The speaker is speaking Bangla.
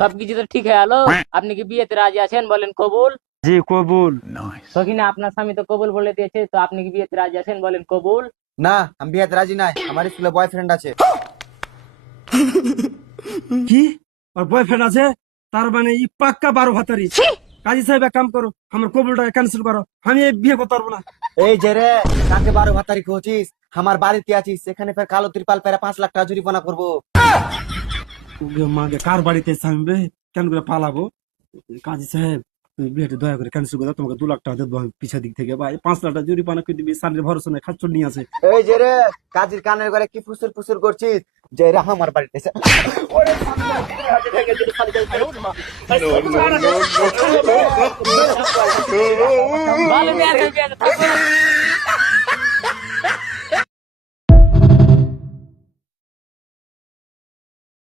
সবকিছু তো ঠিক হয়ে গেলো। আপনি কি বিয়েতে রাজি আছেন? বলেন কবুল। জি কবুল। সকিনা, আপনার স্বামী তো কবুল বলে দিয়েছে, তো আপনি কি বিয়েতে রাজি আছেন? বলেন কবুল। না, আমি বিয়েতে রাজি নাই, আমার স্কুলে বয়ফ্রেন্ড আছে। কি? ওর বয়ফ্রেন্ড আছে? তার মানে ই পাক্কা 12 ভাতারি। কাজী সাহেব এক কাম করো, আমার কবুলটা ক্যান্সেল করো, আমি এই বিয়ে করতে পারবো না। এই যে রে, কাকে 12 ভাতারি খুঁজিস? আমার বাড়িতে আছিস, সেখানে ফের কালো ত্রিপাল পেরা 5 লাখ টাকা জরিমানা করবো। ওগে মাগে কার বাড়িতে এসে আমি কেন করে পালাবো? কাজী সাহেব তুমি বিয়েটা দয়া করে ক্যান্সেল করে দাও, তোমাকে 2 লাখ টাকা দেবো আমি পিছের দিক থেকে, ভাই 5 লাখ টাকা জরিমানা করে দিবি, সামনে ভরসা নেই, খাচ্চর নিয়ে আছে। এই যে রে, কাজীর কানের ঘরে কি ফুসুর ফুসুর করছিস? যে রে আমার বাড়িতে এসে ওরে সামনে হাতে ভেঙে দিল, খালি গায়ে খাই, ওরে মা। ভালো বিয়ে আছে, বিয়ে আছে, থাকুন।